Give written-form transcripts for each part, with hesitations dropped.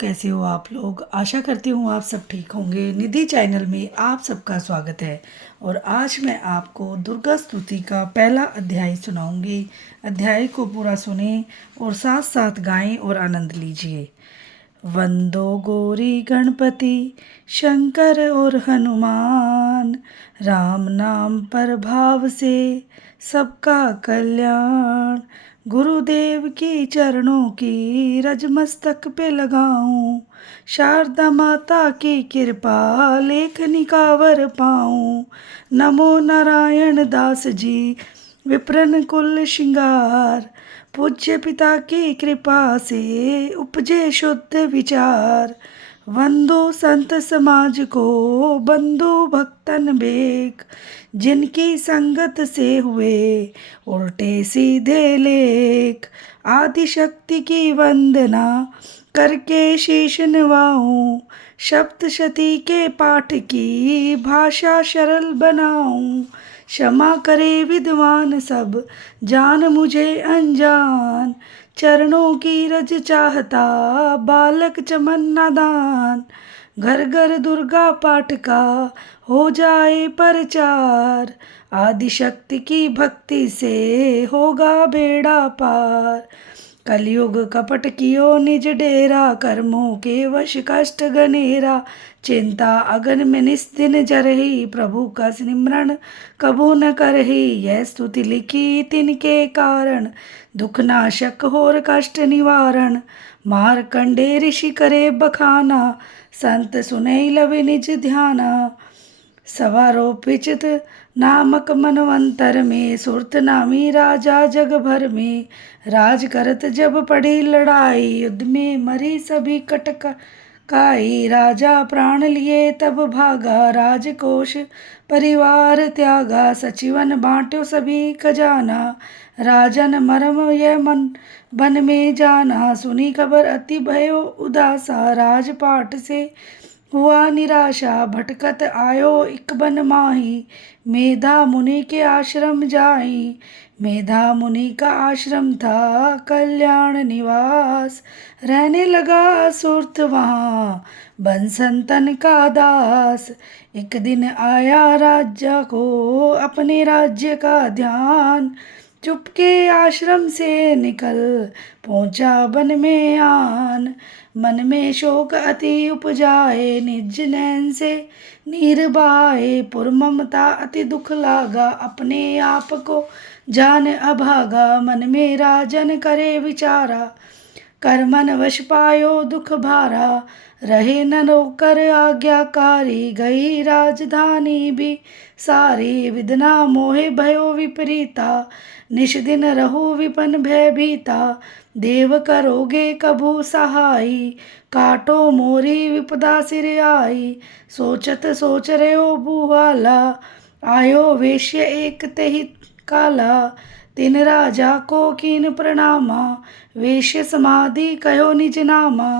कैसे हो आप लोग। आशा करती हूँ आप सब ठीक होंगे। निधि चैनल में आप सबका स्वागत है। और आज मैं आपको दुर्गा स्तुति का पहला अध्याय सुनाऊंगी। अध्याय को पूरा सुने और साथ साथ गाएं और आनंद लीजिए। वंदो गौरी गणपति शंकर और हनुमान, राम नाम पर भाव से सबका कल्याण। गुरुदेव की चरणों की रज मस्तक पे लगाऊं, शारदा माता की कृपा लेख निकावर पाऊं। नमो नारायण दास जी विप्रन कुल श्रृंगार, पूज्य पिता की कृपा से उपजे शुद्ध विचार। वंदो संत समाज को बंधु भक्तन बेक, जिनकी संगत से हुए उल्टे सीधे लेख। आदि शक्ति की वंदना करके शीश नवाऊं, सप्तशती के पाठ की भाषा सरल बनाऊं। क्षमा करे विद्वान सब जान मुझे अनजान, चरणों की रज चाहता बालक चमन नादान। घर घर दुर्गा पाठ का हो जाए प्रचार, आदि शक्ति की भक्ति से होगा बेड़ा पार। कलयुग कपट कियो निज डेरा, कर्मों के वश कष्ट गनेरा। चिंता अगन में निस्दिन जरही, प्रभु का सिमरन कबू न करही। यह स्तुति लिखी तिनके कारण, दुख नाशक होर कष्ट निवारण। मारकंडे ऋषि करे बखाना, संत सुनई लवि निज ध्याना। सवारोपिचित नामक मनवंतर में, सुरत नामी राजा जग भर में। राज करत जब पड़ी लड़ाई, युद्ध में मरी सभी कटकाई। राजा प्राण लिए तब भागा, राजकोष परिवार त्यागा। सचिवन बांटो सभी खजाना, राजन मरम यह मन वन में जाना। सुनी खबर अति भयो उदासा, राजपाट से हुआ निराशा। भटकत आयो इक बन माही, मेधा मुनि के आश्रम जाई। मेधा मुनि का आश्रम था कल्याण निवास, रहने लगा सुरत वहाँ बन संतन का दास। एक दिन आया राजा को अपने राज्य का ध्यान, चुपके आश्रम से निकल पहुंचा वन में आन। मन में शोक अति उपजाए, निज नैन से नीर बहाए। पुर ममता अति दुख लागा, अपने आप को जान अभागा। मन में राजन करे विचारा, कर मन वश पायो दुख भारा। रहे न नौकर आज्ञाकारी, गई राजधानी भी सारी। विदना मोहे भयो विपरीता, निश दिन रहु विपन भयभीता। देव करोगे कभू सहाई, काटो मोरी विपदा सिर आई। सोचत सोच रहो बुहाला, आयो वेश्य एक तेहि काला। तिन राजा को कीन प्रणामा, वेश्य समाधि कहो निज नामा।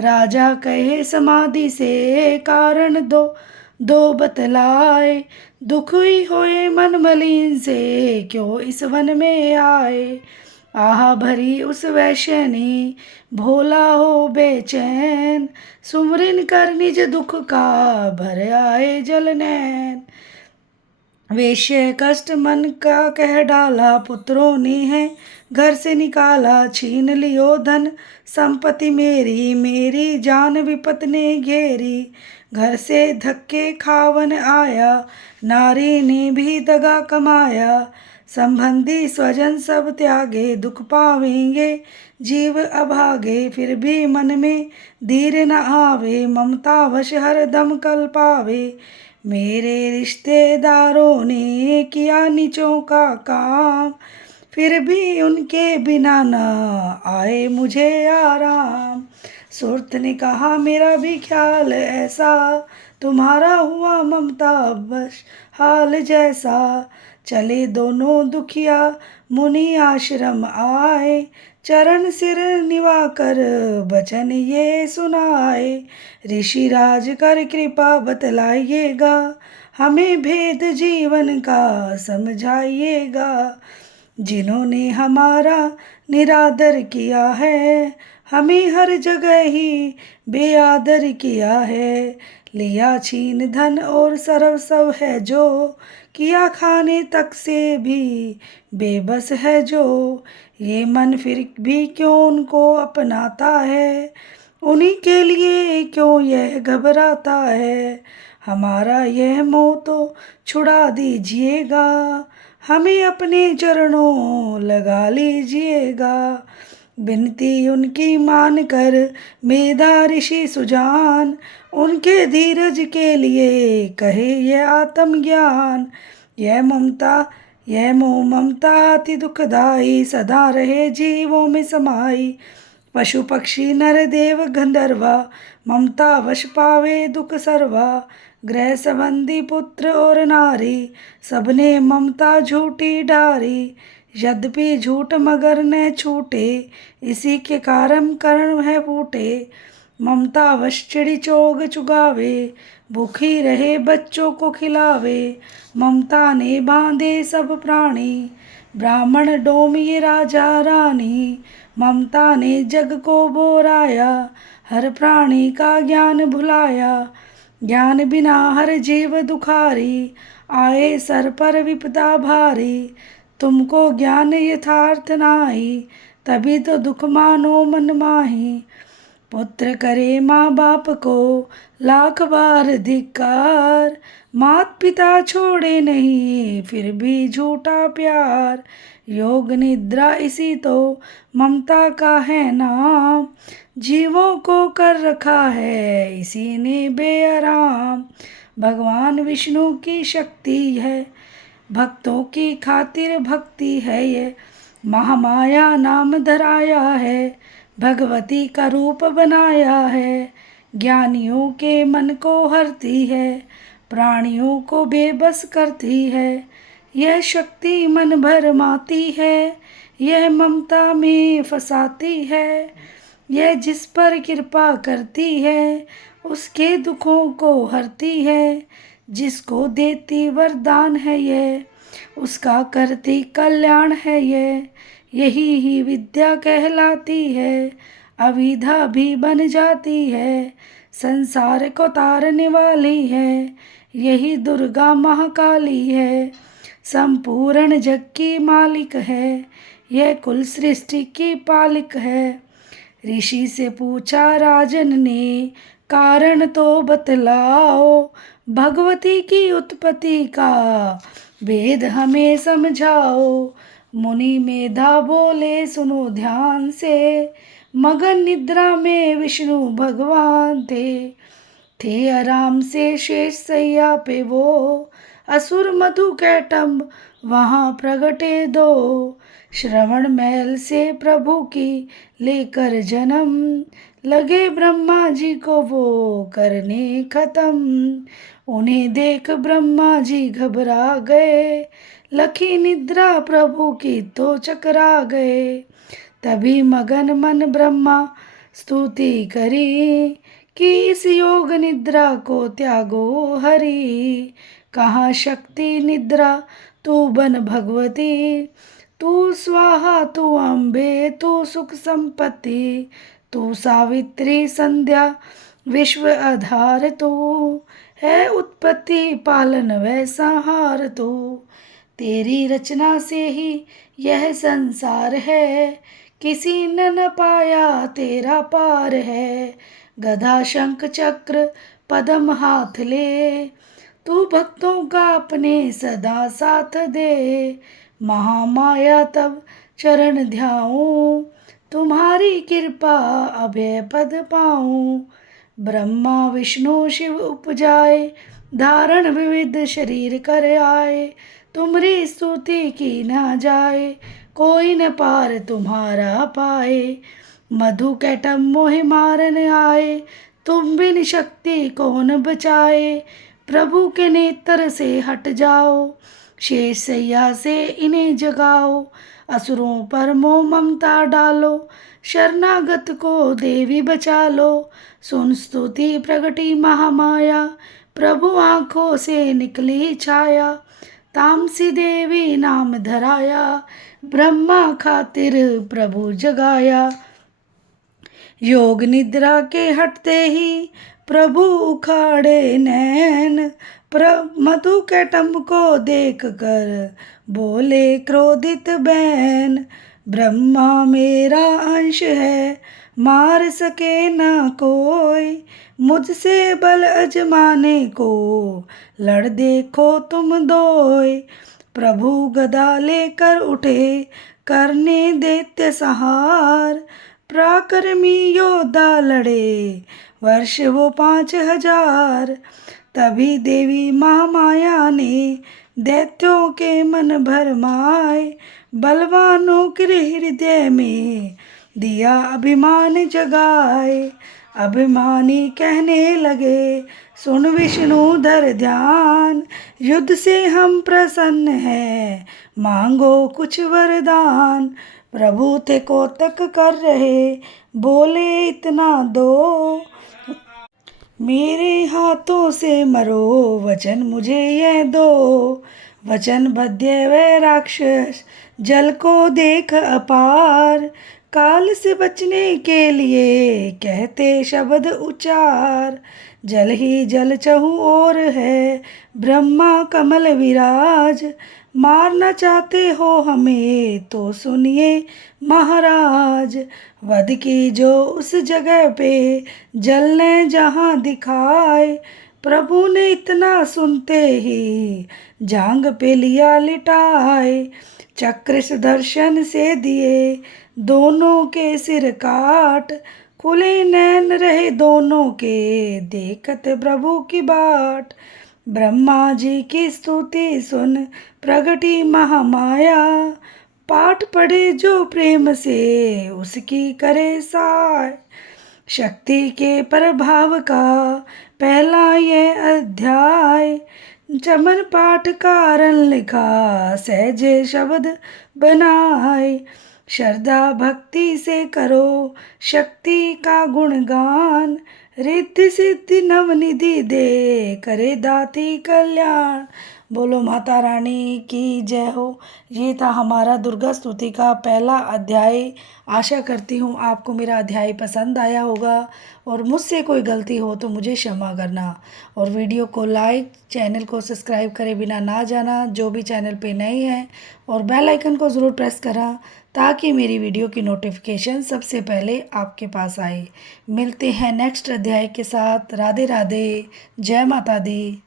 राजा कहे समाधि से कारण दो दो बतलाए। दुख ही होए मन मलिन से, क्यों इस वन में आए। आह भरी उस वैश्य ने भोला हो बेचैन, सुमरिन कर निज दुख का भर आए जल नैन। वेश्य कष्ट मन का कह डाला, पुत्रों ने है घर से निकाला। छीन लियो धन संपत्ति मेरी, मेरी जान विपत ने घेरी। घर से धक्के खावन आया, नारी ने भी दगा कमाया। संबंधी स्वजन सब त्यागे, दुख पावेंगे जीव अभागे। फिर भी मन में धीर न आवे, ममता वश हर दम कल पावे। मेरे रिश्तेदारों ने किया नीचों का काम, फिर भी उनके बिना न आए मुझे आराम। सुरत ने कहा मेरा भी ख्याल ऐसा, तुम्हारा हुआ ममता बस हाल जैसा। चले दोनों दुखिया मुनि आश्रम आए, चरण सिर निवा कर बचन ये सुनाए। ऋषि राज कर कृपा बतलाइएगा, हमें भेद जीवन का समझाइएगा। जिन्होंने हमारा निरादर किया है, हमें हर जगह ही बेआदर किया है। लिया छीन धन और सर्वस्व है जो, किया खाने तक से भी बेबस है जो। ये मन फिर भी क्यों उनको अपनाता है, उन्हीं के लिए क्यों यह घबराता है। हमारा यह मोह तो छुड़ा दीजिएगा, हमें अपने चरणों लगा लीजिएगा। विनती उनकी मान कर मेधा ऋषि सुजान, उनके धीरज के लिए कहे यह आत्मज्ञान। यह ममता यह मोह ममता अति दुखदाई, सदा रहे जीवों में समाई। पशु पक्षी नर देव गंधर्वा, ममता वश पावे दुख सर्वा। गृह संबंधी पुत्र और नारी, सबने ममता झूठी डारी। यद्यपि झूठ मगर न छूटे, इसी के कारण कर्ण है फूटे। ममता वश चिड़ी चोग चुगावे, भूखी रहे बच्चों को खिलावे। ममता ने बांधे सब प्राणी, ब्राह्मण डोम ये राजा रानी। ममता ने जग को बोराया, हर प्राणी का ज्ञान भुलाया। ज्ञान बिना हर जीव दुखारी, आए सर पर विपदा भारी। तुमको ज्ञान यथार्थ नाही, तभी तो दुख मानो मन माही। पुत्र करे माँ बाप को लाख बार धिक्कार, मात पिता छोड़े नहीं फिर भी झूठा प्यार। योग निद्रा इसी तो ममता का है नाम, जीवों को कर रखा है इसी ने बेआराम। भगवान विष्णु की शक्ति है, भक्तों की खातिर भक्ति है ये। महामाया नाम धराया है, भगवती का रूप बनाया है। ज्ञानियों के मन को हरती है, प्राणियों को बेबस करती है। यह शक्ति मन भरमाती है, यह ममता में फंसाती है। यह जिस पर कृपा करती है, उसके दुखों को हरती है। जिसको देती वरदान है यह, उसका करती कल्याण है यह। यही ही विद्या कहलाती है, अविद्या भी बन जाती है। संसार को तारने वाली है, यही दुर्गा महाकाली है। संपूर्ण जग की मालिक है, यह कुल सृष्टि की पालिक है। ऋषि से पूछा राजन ने, कारण तो बतलाओ। भगवती की उत्पत्ति का वेद हमें समझाओ। मुनि मेधा बोले सुनो ध्यान से, मगन निद्रा में विष्णु भगवान थे आराम से शेष सैया पे वो। असुर मधु कैटम्ब वहाँ प्रगटे दो, श्रवण महल से प्रभु की लेकर जन्म। लगे ब्रह्मा जी को वो करने खत्म, उन्हें देख ब्रह्मा जी घबरा गए। लखी निद्रा प्रभु की तो चकरा गए। तभी मगन मन ब्रह्मा स्तुति करी, कि इस योग निद्रा को त्यागो हरि। कहाँ शक्ति निद्रा तू बन भगवती, तू स्वाहा तू अम्बे तू सुख संपत्ति। तू सावित्री संध्या विश्व आधार, तू है उत्पत्ति पालन व संहार। तू तेरी रचना से ही यह संसार है, किसी ने न पाया तेरा पार है। गदा शंख चक्र पद्म हाथ ले, तू भक्तों का अपने सदा साथ दे। महामाया तब चरण ध्याऊं, तुम्हारी कृपा अभय पद पाऊं। ब्रह्मा विष्णु शिव उपजाए, धारण विविध शरीर कर आए। तुम्हारी स्तुति की ना जाए, कोई न पार तुम्हारा पाए। मधु कैटम मोहि मारन आए, तुम बिन शक्ति कौन बचाए। प्रभु के नेत्र से हट जाओ, शेष सैया से इन्हें जगाओ। असुरों पर मोह ममता डालो, शरणागत को देवी बचा लो। सुन स्तुति प्रगटी महामाया, प्रभु आँखों से निकली छाया। तामसी देवी नाम धराया, ब्रह्मा खातिर प्रभु जगाया। योग निद्रा के हटते ही प्रभु उखाड़े नैन, मधु के टम्ब को देख कर बोले क्रोधित बैन, ब्रह्मा मेरा अंश है मार सके ना कोई, मुझसे बल अजमाने को लड़ देखो तुम दोय। प्रभु गदा लेकर उठे करने दैत्य संहार, पराक्रमी योद्धा लड़े वर्ष वो 5000। तभी देवी महामाया ने दैत्यों के मन भरमाए, बलवानों के हृदय में दिया अभिमान जगाए। अभिमानी कहने लगे सुन विष्णुधर ध्यान, युद्ध से हम प्रसन्न हैं मांगो कुछ वरदान। प्रभु थे कौतक कर रहे बोले इतना दो, मेरे हाथों से मरो वचन मुझे यह दो। वचन बद्य वह राक्षस जल को देख अपार, काल से बचने के लिए कहते शब्द उच्चार। जल ही जल चहु और है ब्रह्मा कमल विराज, मारना चाहते हो हमें तो सुनिए महाराज। वध की जो उस जगह पे जलने जहाँ दिखाए, प्रभु ने इतना सुनते ही जांग पे लिया लिटाए। चक्र सुदर्शन से दिए दोनों के सिर काट, खुले नैन रहे दोनों के देखत प्रभु की बाट। ब्रह्मा जी की स्तुति सुन प्रगटी महामाया, पाठ पढ़े जो प्रेम से उसकी करे साय। शक्ति के प्रभाव का पहला यह अध्याय, चमन पाठ कारण लिखा सहजे शब्द बनाए। श्रद्धा भक्ति से करो शक्ति का गुणगान, रिद्धि सिद्धि नवनिधि दे करे दाती कल्याण। बोलो माता रानी की जय हो। ये था हमारा दुर्गा स्तुति का पहला अध्याय। आशा करती हूँ आपको मेरा अध्याय पसंद आया होगा, और मुझसे कोई गलती हो तो मुझे क्षमा करना। और वीडियो को लाइक, चैनल को सब्सक्राइब करे बिना ना जाना जो भी चैनल पे नए हैं, और बेल आइकन को ज़रूर प्रेस करा ताकि मेरी वीडियो की नोटिफिकेशन सबसे पहले आपके पास आए। मिलते हैं नेक्स्ट अध्याय के साथ। राधे राधे, जय माता दी।